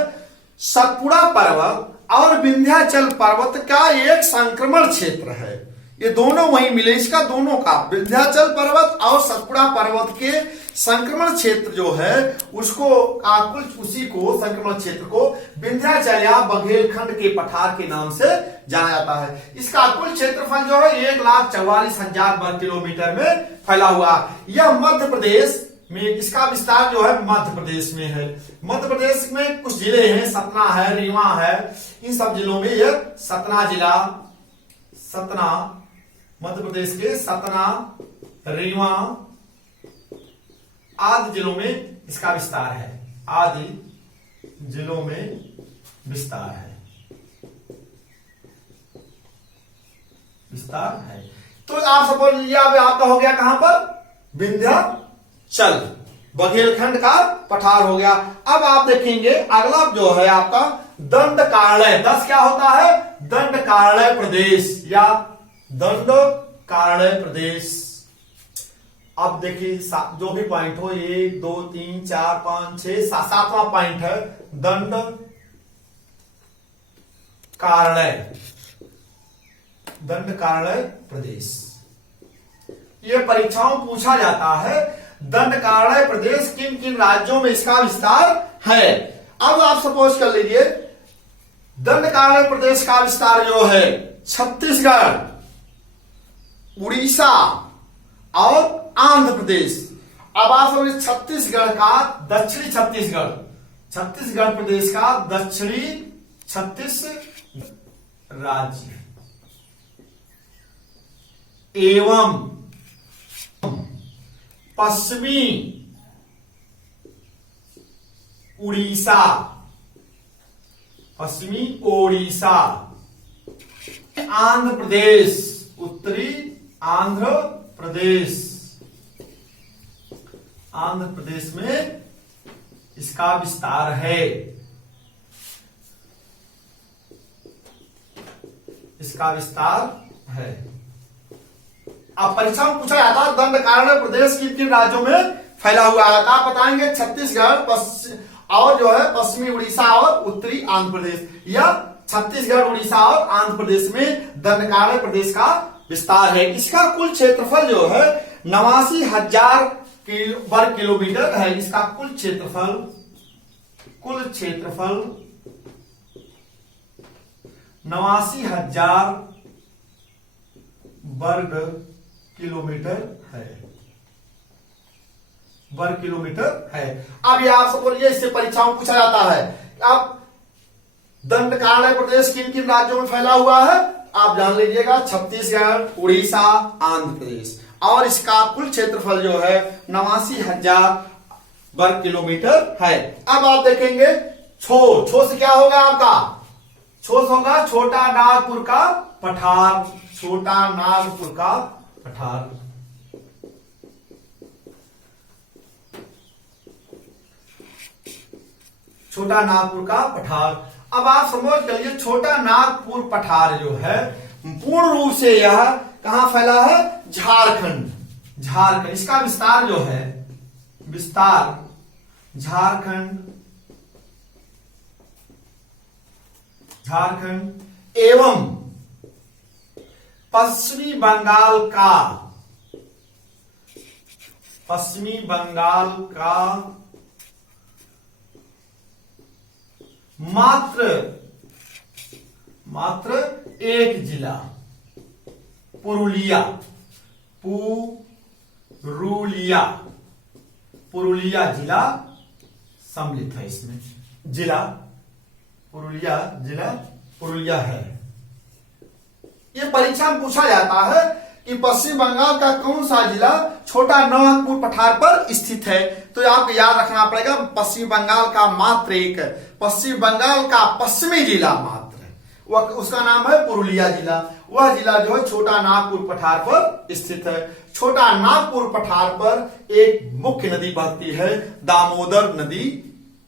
सतपुड़ा पर्वत और विंध्याचल पर्वत का एक संक्रमण क्षेत्र है। ये दोनों वहीं मिले, इसका दोनों का विंध्याचल पर्वत और सतपुड़ा पर्वत के संक्रमण क्षेत्र जो है उसको कुल उसी को संक्रमण क्षेत्र को विंध्याचल या बघेलखंड के पठार के नाम से जाना जाता है। इसका कुल क्षेत्रफल जो है 1,44,000 वर्ग किलोमीटर में फैला हुआ। यह मध्य प्रदेश में, इसका विस्तार जो है मध्य प्रदेश में है। मध्य प्रदेश में कुछ जिले हैं, सतना है, रीवा है, इन सब जिलों में यह सतना जिला, सतना मध्य प्रदेश के सतना, रीवा आदि जिलों में इसका विस्तार है, आदि जिलों में विस्तार है। तो आप सपोज लीजिए आपका हो गया कहां पर, विंध्याचल बघेलखंड का पठार हो गया। अब आप देखेंगे अगला जो है आपका दंडकारण्य। 10 क्या होता है, दंडकारण्य प्रदेश या दंडकारण्य प्रदेश। अब देखिए जो भी पॉइंट हो, 1 2 3 4 5 6 7वां पॉइंट है दंडकारण्य प्रदेश। ये परीक्षाओं में पूछा जाता है दंडकारण्य प्रदेश किन किन राज्यों में इसका विस्तार है। अब आप सपोज कर लीजिए दंडकारण्य प्रदेश का विस्तार जो है छत्तीसगढ़, उड़ीसा और आंध्र प्रदेश। अब आप समझिए छत्तीसगढ़ का दक्षिणी छत्तीसगढ़ प्रदेश का दक्षिणी 36 राज्य एवं पश्चिमी उड़ीसा, आंध्र प्रदेश, उत्तरी आंध्र प्रदेश में इसका विस्तार है। अब परीक्षा में पूछा जाता है दंडकारण्य प्रदेश किन किन राज्यों में फैला हुआ है। आप बताएंगे छत्तीसगढ़ और जो है पश्चिमी उड़ीसा और उत्तरी आंध्र प्रदेश, या छत्तीसगढ़, उड़ीसा और आंध्र प्रदेश में दंडकारण्य प्रदेश का विस्तार है। इसका कुल क्षेत्रफल जो है 89,000 वर्ग किलोमीटर है। इसका कुल क्षेत्रफल 89,000 वर्ग किलोमीटर है। अब ये आप सब बोलिए, इससे परीक्षाओं में पूछा जाता है अब दंडकारण्य प्रदेश किन किन राज्यों में फैला हुआ है। आप जान लीजिएगा छत्तीसगढ़, उड़ीसा, आंध्र प्रदेश, और इसका कुल क्षेत्रफल जो है 89,000 वर्ग किलोमीटर है। अब आप देखेंगे छो से क्या होगा आपका, छो से होगा छोटा नागपुर का पठार, छोटा नागपुर का पठार। छोटा नागपुर का पठार। अब आप समझ करिए छोटा नागपुर पठार जो है पूर्ण रूप से यह कहां फैला है, झारखंड। इसका विस्तार जो है, झारखंड एवं पश्चिमी बंगाल का मात्र एक जिला पुरुलिया जिला सम्मिलित है इसमें। पुरुलिया है। ये परीक्षा में पूछा जाता है कि पश्चिम बंगाल का कौन सा जिला छोटा नागपुर पठार पर स्थित है। तो आपको याद रखना पड़ेगा पश्चिम बंगाल का मात्र एक, पश्चिम बंगाल का पश्चिमी जिला मात्र, वह उसका नाम है पुरुलिया जिला। वह जिला जो है छोटा नागपुर पठार पर स्थित है। छोटा नागपुर पठार पर एक मुख्य नदी बहती है, दामोदर नदी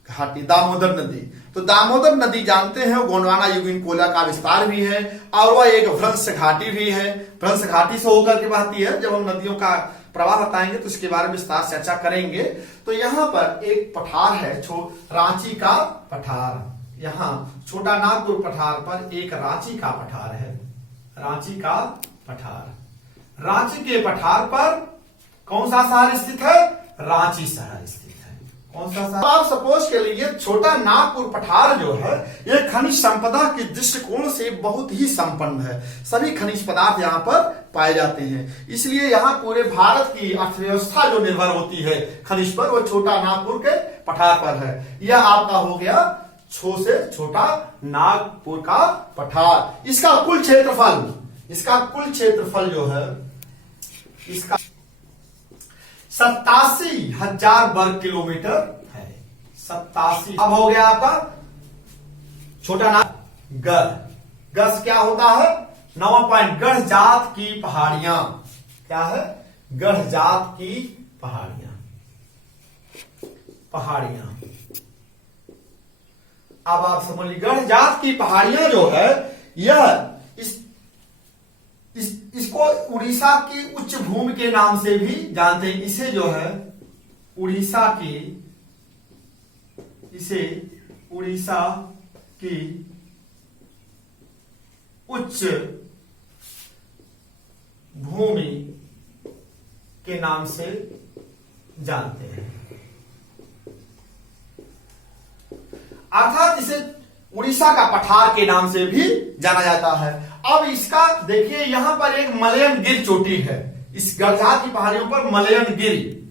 घाटी, दामोदर नदी। तो दामोदर नदी जानते हैं गोंडवाना युगीन कोयला का विस्तार भी है और वह एक भ्रंश घाटी भी है। भ्रंश घाटी से होकर के बहती है। जब हम नदियों का प्रवाह बताएंगे तो इसके बारे में विस्तार से चर्चा करेंगे। तो यहाँ पर एक पठार है रांची का पठार। यहाँ छोटा नागपुर पठार पर एक रांची का पठार है। रांची का पठार। रांची के पठार पर कौन सा शहर स्थित है? रांची शहर स्थित है। कौन सा शहर? आप सपोज के लिए छोटा नागपुर पठार जो है ये खनिज संपदा के दृष्टिकोण से बहुत ही संपन्न है। सभी खनिज पदार्थ यहाँ पर पाए जाते हैं। इसलिए यहाँ पूरे भारत की अर्थव्यवस्था जो निर्भर होती है खनिज पर, वो छोटा नागपुर के पठार पर है। यह आपका हो गया से छोटा नागपुर का पठार। इसका कुल क्षेत्रफल जो है इसका 87,000 वर्ग किलोमीटर है। 87। अब हो गया आपका छोटा नाग गढ़ क्या होता है? 9 पॉइंट। गढ़ जात की पहाड़ियां क्या है? गढ़ जात की पहाड़ियां। अब आप समझ लीजिए गढ़ जात की पहाड़ियां जो है यह इसको उड़ीसा की उच्च भूमि के नाम से भी जानते हैं। इसे जो है उड़ीसा की उच्च भूमि के नाम से जानते हैं। अर्थात इसे उड़ीसा का पठार के नाम से भी जाना जाता है। अब इसका देखिए यहां पर एक मलयन गिर चोटी है। इस गढ़जात की पहाड़ियों पर मलयन गिर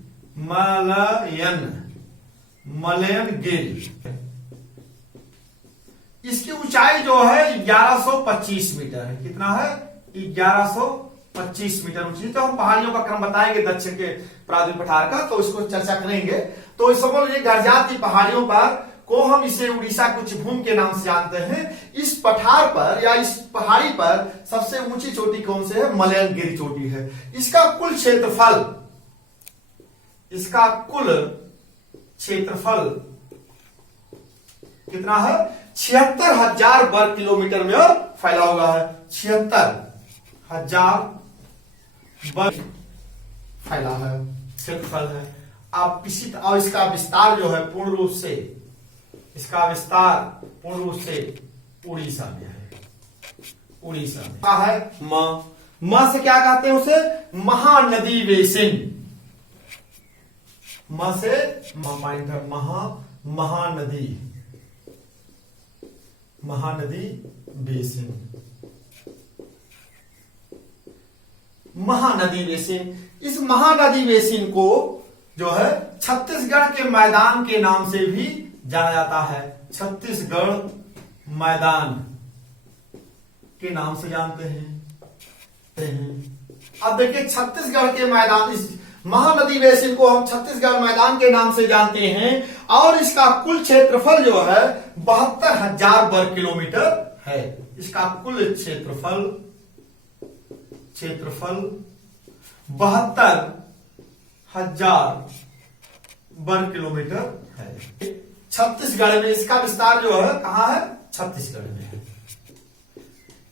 इसकी ऊंचाई जो है 1125 मीटर है। कितना है? 1125 मीटर ऊंची। तो हम पहाड़ियों का क्रम बताएंगे दक्षिण के प्रादुर पठार का, तो इसको चर्चा करेंगे। तो समझ लीजिए गढ़जात की पहाड़ियों पर को हम इसे उड़ीसा की उच्च भूमि के नाम से जानते हैं। इस पठार पर या इस पहाड़ी पर सबसे ऊंची चोटी कौन से है? मलयन गिरी चोटी है। इसका कुल क्षेत्रफल कितना है? 76,000 वर्ग किलोमीटर में फैला हुआ है। 76,000 वर्ग फैला है, क्षेत्रफल है। अब इसका विस्तार जो है पूर्ण रूप से उड़ीसा में है। क्या है? म से क्या कहते हैं उसे? महानदी बेसिन। महानदी बेसिन। इस महानदी बेसिन को जो है छत्तीसगढ़ के मैदान के नाम से भी जाना जाता है। छत्तीसगढ़ मैदान के नाम से जानते हैं। अब देखिए छत्तीसगढ़ के मैदान, इस महानदी बेसिन को हम छत्तीसगढ़ मैदान के नाम से जानते हैं और इसका कुल क्षेत्रफल जो है 72,000 वर्ग किलोमीटर है। इसका कुल क्षेत्रफल 72,000 वर्ग किलोमीटर है। छत्तीसगढ़ में इसका विस्तार जो है कहां है? छत्तीसगढ़ में है।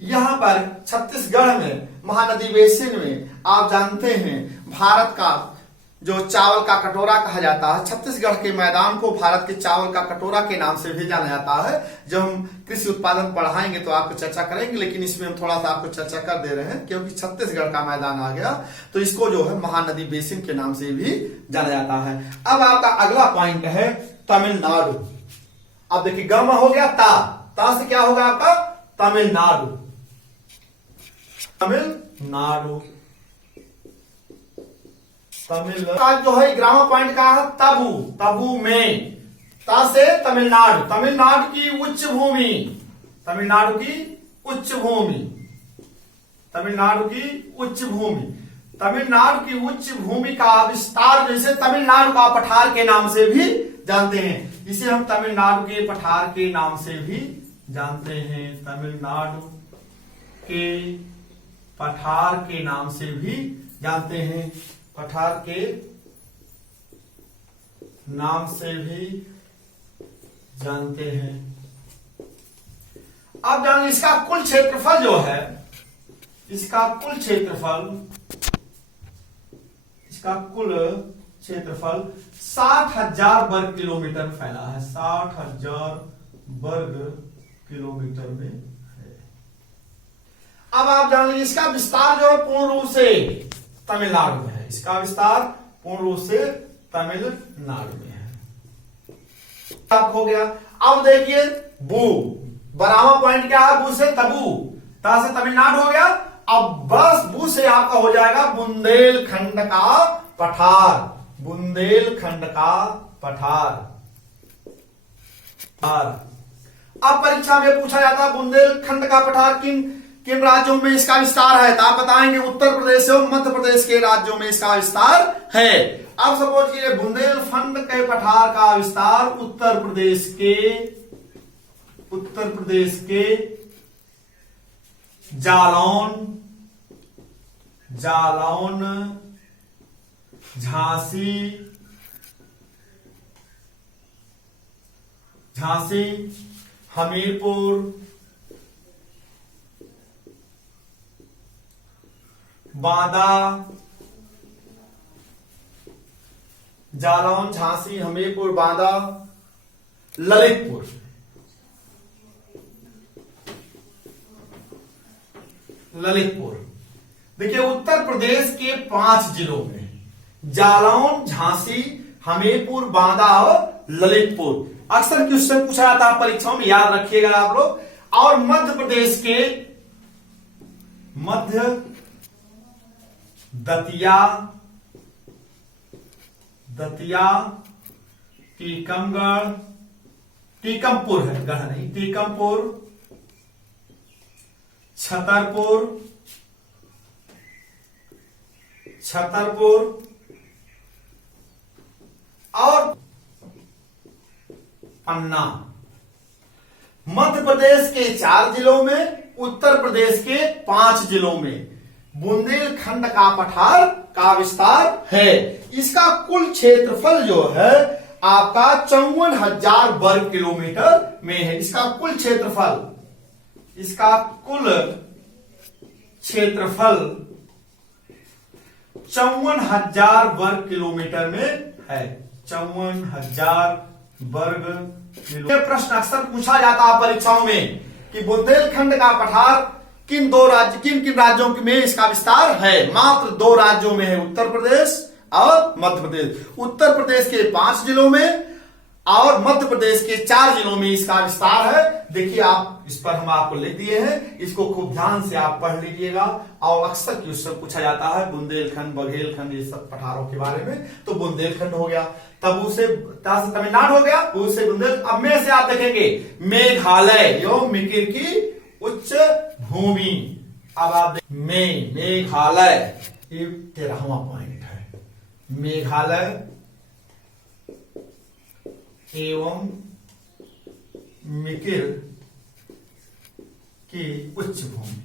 यहां पर छत्तीसगढ़ में महानदी बेसिन में आप जानते हैं भारत का जो चावल का कटोरा कहा जाता है, छत्तीसगढ़ के मैदान को भारत के चावल का कटोरा के नाम से भी जाना जाता है। जब हम कृषि उत्पादन पढ़ाएंगे तो आपको चर्चा करेंगे, लेकिन इसमें हम थोड़ा सा आपको चर्चा कर दे रहे हैं क्योंकि छत्तीसगढ़ का मैदान आ गया, तो इसको जो है महानदी बेसिन के नाम से भी जाना जाता है। अब आपका अगला पॉइंट है तमिलनाडु। अब देखिए गम हो गया ता से क्या होगा आपका तमिलनाडु। तमिलनाडु तमिलनाडु जो है ग्रामर पॉइंट का है तबू में, ता से तमिलनाडु, तमिलनाडु की उच्च भूमि, तमिलनाडु की उच्च भूमि, तमिलनाडु की उच्च भूमि, तमिलनाडु की उच्च भूमि का विस्तार जैसे तमिलनाडु का पठार के नाम से भी जानते हैं। इसे हम तमिलनाडु के पठार के नाम से भी जानते हैं, तमिलनाडु के पठार के नाम से भी जानते हैं, पठार के नाम से भी जानते हैं। अब जानिए इसका कुल क्षेत्रफल जो है, इसका कुल क्षेत्रफल, इसका कुल क्षेत्रफल 60,000 वर्ग किलोमीटर फैला है, 60,000 वर्ग किलोमीटर में है। अब आप जान लीजिए इसका विस्तार जो है पूर्ण रूप से तमिलनाडु में है, इसका विस्तार पूर्ण रूप से तमिलनाडु में है। अब हो गया। अब देखिए बू, बराबर पॉइंट क्या है, बू से तबू, ता से तमिलनाडु हो गया। अब बस बू से आपका हो जाएगा बुंदेलखंड का पठार, बुंदेलखंड का पठार। अब परीक्षा में पूछा जाता है बुंदेलखंड का पठार किन किन राज्यों में इसका विस्तार है, तो आप बताएंगे उत्तर प्रदेश और मध्य प्रदेश के राज्यों में इसका विस्तार है। अब सपोज कीजिए बुंदेलखंड के पठार का विस्तार उत्तर प्रदेश के जालौन, झांसी, हमीरपुर, बांदा, जालौन, झांसी, हमीरपुर, बांदा, ललितपुर, देखिए उत्तर प्रदेश के 5 जिलों में जालौन, झांसी, हमीरपुर, बांदा और ललितपुर अक्सर क्वेश्चन पूछा जाता है परीक्षाओं में, याद रखिएगा आप लोग। और मध्य प्रदेश के दतिया, टीकमपुर है, गढ़ नहीं, टीकमपुर, छतरपुर और पन्ना। मध्य प्रदेश के 4 जिलों में, उत्तर प्रदेश के 5 जिलों में बुंदेलखंड का पठार का विस्तार है। इसका कुल क्षेत्रफल जो है आपका 54,000 वर्ग किलोमीटर में है। इसका कुल क्षेत्रफल 54,000 वर्ग किलोमीटर में है, 54,000 वर्ग किलोमीटर। प्रश्न अक्सर पूछा जाता है परीक्षाओं में कि बुंदेलखंड का पठार किन किन राज्यों में इसका विस्तार है। मात्र 2 राज्यों में है, उत्तर प्रदेश और मध्य प्रदेश। उत्तर प्रदेश के 5 जिलों में और मध्य प्रदेश के 4 जिलों में इसका विस्तार है। देखिए आप इस पर हम आपको लिख दिए हैं, इसको खूब ध्यान से आप पढ़ लीजिएगा। और अक्सर क्वेश्चन पूछा जाता है बुंदेलखंड, बघेलखंड, ये सब पठारों के बारे में। तो बुंदेलखंड हो गया, तब उसे तमिलनाडु हो गया, उसे बुंदेल। अब में से आप देखेंगे मेघालय एवं मिकिर की उच्च भूमि। अब आप मेघालय, ये 13वां पॉइंट है, मेघालय एवं मिकिर की उच्च भूमि।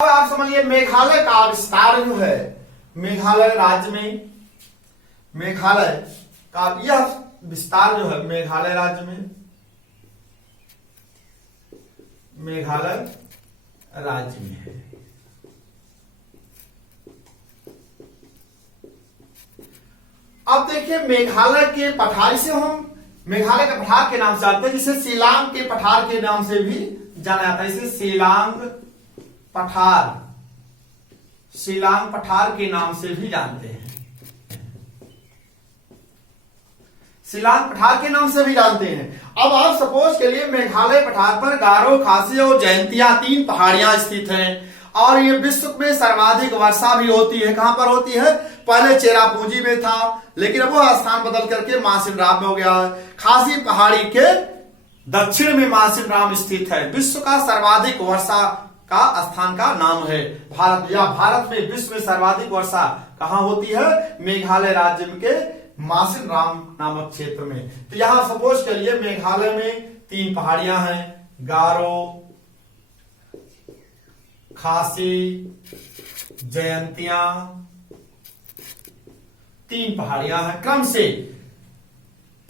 अब आप समझिए मेघालय का विस्तार जो है, मेघालय राज्य में, मेघालय का यह विस्तार जो है मेघालय राज्य में, मेघालय राज्य में है। अब देखिए मेघालय के पठार, इसे हम मेघालय के पठार के नाम से जानते हैं, जिसे शिलांग के पठार के नाम से भी जाना जाता है। इसे शिलांग पठार, शिलांग पठार के नाम से भी जानते हैं, शिलांग पठार के नाम से भी जानते हैं। अब आप सपोज के लिए मेघालय पठार पर गारो, खासी और जयंतिया 3 पहाड़ियां स्थित हैं और ये विश्व में सर्वाधिक वर्षा भी होती है। कहां पर होती है? पहले चेरापूंजी में था, लेकिन अब वो स्थान बदल करके मासिनराम में हो गया है। खासी पहाड़ी के दक्षिण में मासिनराम स्थित है। विश्व का सर्वाधिक वर्षा का स्थान का नाम है भारत, या भारत में विश्व में सर्वाधिक वर्षा कहां होती है? मेघालय राज्य के मासिनराम नामक क्षेत्र में। तो यहां सपोज के लिए मेघालय में 3 पहाड़ियां हैं, गारो, खासी, जयंतिया, 3 पहाड़ियां हैं क्रम से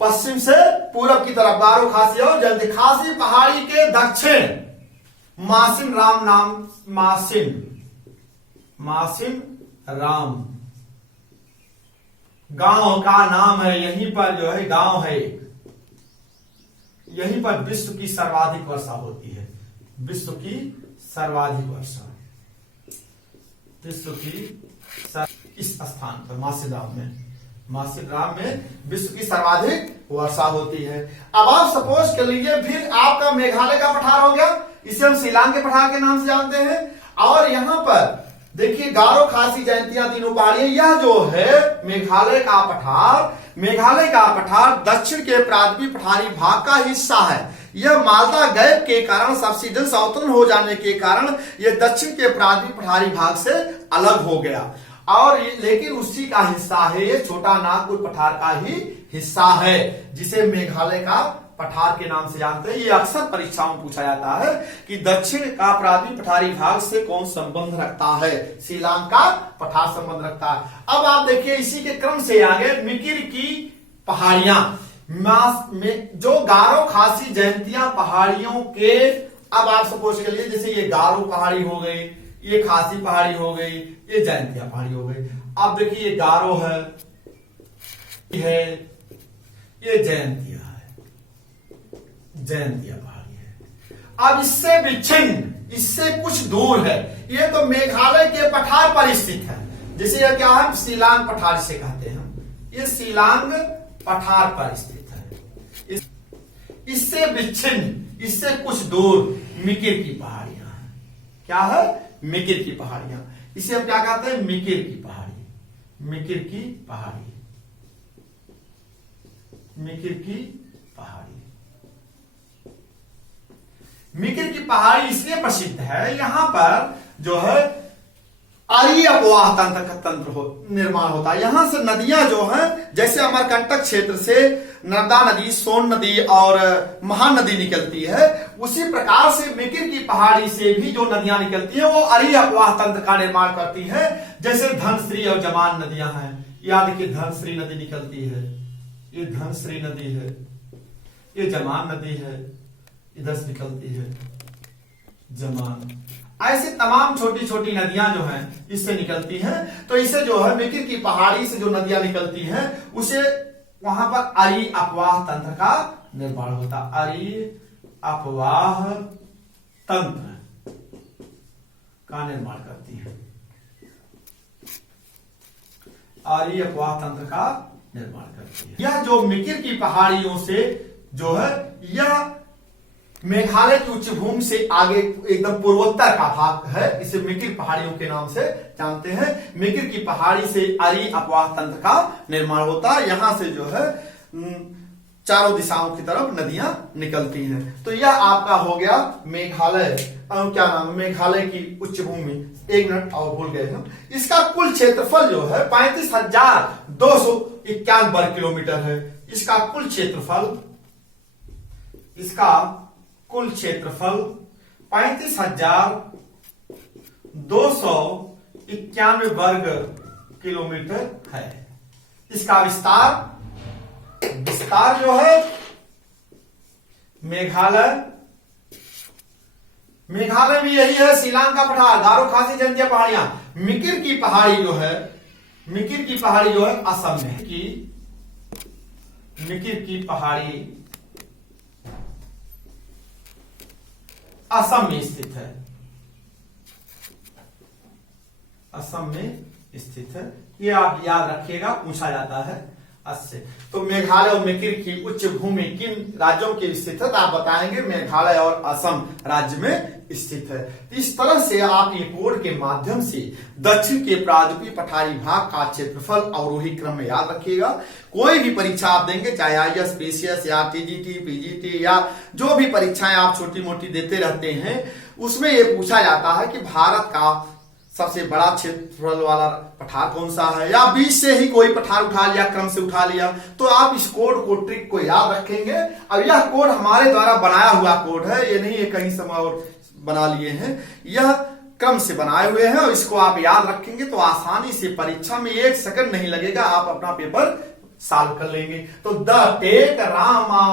पश्चिम से पूरब की तरफ। गारो, खासी और जयंती। खासी पहाड़ी के दक्षिण मासिनराम नाम, मासिन राम गांव का नाम है। यहीं पर जो है गांव है, यहीं पर विश्व की सर्वाधिक वर्षा होती है। विश्व की सर्वाधिक वर्षा, विश्व की इस स्थान पर मासिनराम में विश्व की सर्वाधिक वर्षा होती है। अब आप सपोज कर लीजिए, फिर आपका मेघालय का पठार हो गया, इसे हम शिलांग के पठार के नाम से जानते हैं। और यहां पर देखिए गारो, खासी, जयंतिया 3 पहाड़ियां, यह जो है मेघालय का पठार दक्षिण के प्राथमिक पठारी भाग का हिस्सा है। यह माल्टा गैप के कारण, सबसिडन अवतरण हो जाने के कारण यह दक्षिण के प्राथमिक पठारी भाग से अलग हो गया, और लेकिन उसी का हिस्सा है। ये छोटा नागपुर पठार का ही हिस्सा है, जिसे मेघालय का पठार के नाम से जानते हैं। ये अक्सर परीक्षाओं में पूछा जाता है कि दक्षिण का प्राथमिक पठारी भाग से कौन संबंध रखता है? शिलांग का पठार संबंध रखता है। अब आप देखिए इसी के क्रम से आगे मिकिर की पहाड़ियां में जो गारो, खासी, जयंतिया पहाड़ियों के, अब आप सपोज कर लिए जैसे ये गारो पहाड़ी हो गई, ये खासी पहाड़ी हो गई, ये जयंतिया पहाड़ी हो गई। अब देखिए ये गारो है, ये जयंतिया पहाड़ी है। अब इससे विच्छिन्न, इससे कुछ दूर है, ये तो मेघालय के पठार पर स्थित है, जिसे यह क्या है? शिलांग पठार से कहते हैं। ये शिलांग पठार पर स्थित है। इससे विच्छिन्न, इससे कुछ दूर मिकिर की पहाड़ियां हैं। क्या है? मिकिर की पहाड़ियां। इसे हम क्या कहते हैं? मिकिर की पहाड़ी, मिकिर की पहाड़ी, मिकिर की पहाड़ी। मिकिर की पहाड़ी इसलिए प्रसिद्ध है, यहां पर जो है आर्य अपवाह तंत्र निर्माण होता है। यहां से नदियां जो हैं, जैसे अमरकंटक क्षेत्र से नर्मदा नदी, सोन नदी और महानदी निकलती है, उसी प्रकार से मिकिर की पहाड़ी से भी जो नदियां निकलती है वो आर्य अपवाह तंत्र का निर्माण करती है। जैसे धनश्री और जमान नदियां हैं, याद देखिए धनश्री नदी निकलती है, ये धनश्री नदी है, ये जमान नदी है, इधर से निकलती है जमान। ऐसे तमाम छोटी छोटी नदियां जो हैं इससे निकलती हैं। तो इसे जो है मिकिर की पहाड़ी से जो नदियां निकलती हैं, उसे वहां पर आर्य अपवाह तंत्र का निर्माण होता। आर्य अपवाह तंत्र का निर्माण करती है, आर्य अपवाह तंत्र का निर्माण करती है। यह जो मिकिर की पहाड़ियों से जो है, यह मेघालय की उच्च भूमि से आगे एकदम पूर्वोत्तर का भाग है। इसे मिकिर पहाड़ियों के नाम से जानते हैं। मिकिर की पहाड़ी से आर्य अपवाह तंत्र का निर्माण होता है। यहां से जो है चारों दिशाओं की तरफ नदियां निकलती हैं। तो यह आपका हो गया मेघालय, क्या नाम, मेघालय की उच्च भूमि। 1 मिनट और भूल गए हम। इसका कुल क्षेत्रफल जो है 35,251 वर्ग किलोमीटर है। इसका कुल क्षेत्रफल, इसका कुल क्षेत्रफल 35,291 वर्ग किलोमीटर है। इसका विस्तार जो है मेघालय में यही है। शिलांग का पठार, गारो, खासी, जयंतिया पहाड़ियां। मिकिर की पहाड़ी जो है, मिकिर की पहाड़ी जो है असम में मिकिर की पहाड़ी असम में स्थित है, असम में स्थित है। ये आप याद रखिएगा, पूछा जाता है अससे। तो मेघालय और मिकिर की उच्च भूमि किन राज्यों की स्थित है, तो आप बताएंगे मेघालय और असम राज्य में स्थित है। तो इस तरह से आप ये कोड के माध्यम से दक्षिण के प्रायद्वीपीय पठारी भाग का क्षेत्रफल अवरोही क्रम में याद रखिएगा। कोई भी परीक्षा आप देंगे, चाहे आईएएस, पीसीएस या टीजीटी, पीजीटी या जो भी परीक्षाएं आप छोटी मोटी देते रहते हैं, उसमें ये पूछा जाता है कि भारत का सबसे बड़ा क्षेत्रफल वाला पठार कौन सा है, या बीच से ही कोई पठार उठा लिया, क्रम से उठा लिया, तो आप इस कोड को, ट्रिक को याद रखेंगे। अब यह कोड हमारे द्वारा बनाया हुआ कोड है, ये नहीं है कहीं से और बना लिए हैं, यह क्रम से बनाए हुए हैं और इसको आप याद रखेंगे तो आसानी से परीक्षा में 1 सेकंड नहीं लगेगा, आप अपना पेपर सॉल्व कर लेंगे। तो द टेक रामा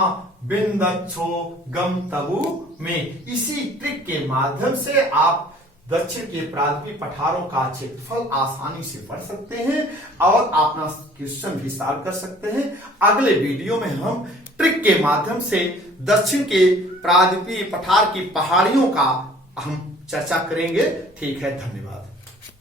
बिंदक्षो गम तबु में, इसी ट्रिक के माध्यम से आप दक्षिण के प्रायद्वीपीय पठारों का क्षेत्रफल आसानी से पढ़ सकते हैं और अपना क्वेश्चन भी सॉल्व कर सकते हैं। अगले वीडियो में हम ट्रिक के माध्यम से दक्षिण के प्रायद्वीपीय पठार की पहाड़ियों का हम चर्चा करेंगे। ठीक है, धन्यवाद।